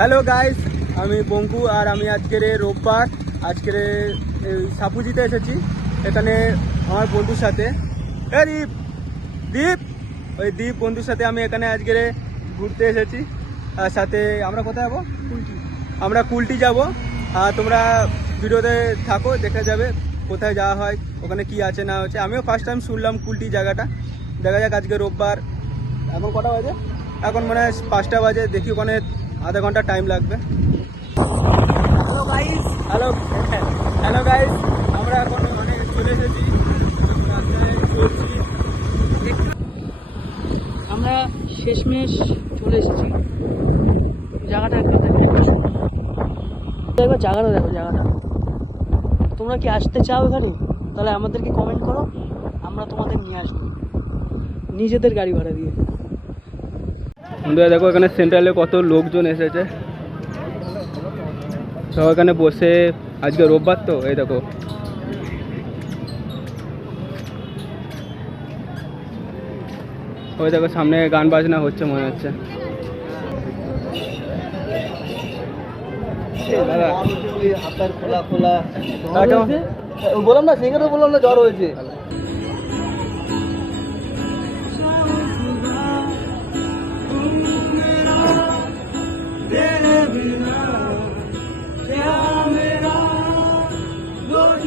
Hello guys আমি বঙ্কু আর আমি আজকের রোববার আজকের সাপুজিতে এসেছি। এখানে আমার বন্ধুর সাথে। এ দীপ! দীপ! ওই দীপ বন্ধুর সাথে আমি এখানে আজকের ঘুরতে এসেছি। আর সাথে আমরা কোথায় যাব? আমরা কুলটি যাব। আর তোমরা ভিডিওতে থাকো দেখা যাবে কোথায় যাওয়া হয় ওখানে কি আছে না হচ্ছে আমিও ফার্স্ট টাইম শুনলাম কুলটি জায়গাটা। দেখা যাক আজকে রোববার। এখন কটা বাজে? এখন মানে পাঁচটা বাজে। দেখি ওখানে আধা ঘণ্টা টাইম লাগবে। Hello guys hello hello guys আমরা এখন মানে চলে এসেছি। আমরা শেষমেশ চলে এসেছি। জায়গাটা একবার দেখো। একবার জায়গাটা, দেখো জায়গাটা। তোমরা কি আসতে চাও এখানে? তাহলে আমাদেরকে কমেন্ট করো। আমরা তোমাদের নিয়ে আসব। নিজেদের গাড়ি ভাড়া দিয়ে। বন্ধুরা, দেখো এখানে সেন্ট্রালে কত লোকজন এসেছে। সব এখানে বসে, আজকে রোববার তো, এই দেখো। ওই দেখো, সামনে গান বাজনা হচ্ছে মনে হচ্ছে? বললাম না, সেখানে বললাম না, জ্বর হয়েছে।